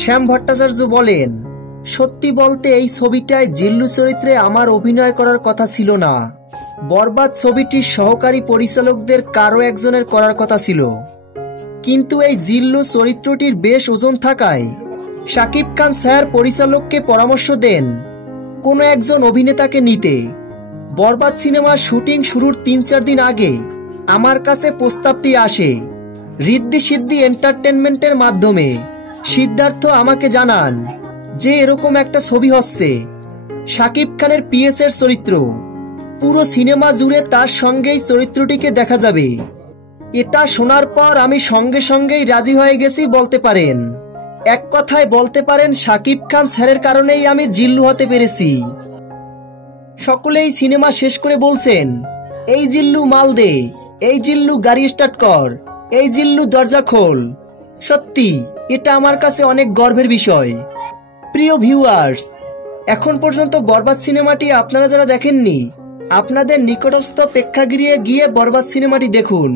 শ্যাম ভট্টাচার্য বলেন, সত্যি বলতে এই ছবিটায় জিল্লু চরিত্রে আমার অভিনয় করার কথা ছিল না। বরবাদ ছবিটির সহকারী পরিচালকদের কারো একজনের করার কথা ছিল, কিন্তু এই জিল্লু চরিত্রটির বেশ ওজন থাকায় শাকিব খান স্যার পরিচালককে পরামর্শ দেন কোনো একজন অভিনেতাকে নিতে। বরবাদ সিনেমার শুটিং শুরুর ৩-৪ দিন আগে আমার কাছে প্রস্তাবটি আসে ঋদ্ধি সিদ্ধি এন্টারটেনমেন্টের মাধ্যমে। সিদ্ধার্থ আমাকে জানান যে এরকম একটা ছবি হচ্ছে, শাকিব খানের পিএসের চরিত্র, পুরো সিনেমা জুড়ে তার সঙ্গেই চরিত্রটিকে দেখা যাবে। এটা শোনার পর আমি সঙ্গে সঙ্গেই রাজি হয়ে গেছি বলতে পারেন। এক কথায় বলতে পারেন শাকিব খান স্যারের কারণেই আমি জিল্লু হতে পেরেছি। সকলেই সিনেমা শেষ করে বলছেন, এই জিল্লু মাল দে, এই জিল্লু গাড়ি স্টার্ট কর, এই জিল্লু দরজা খোল। সত্যি এটা আমার কাছে অনেক গর্বের বিষয়। প্রিয় ভিউয়ার্স, এখন পর্যন্ত বরবাদ সিনেমাটি আপনারা যারা দেখেননি, আপনাদের নিকটস্থ প্রেক্ষাগৃহে গিয়ে বরবাদ সিনেমাটি দেখুন।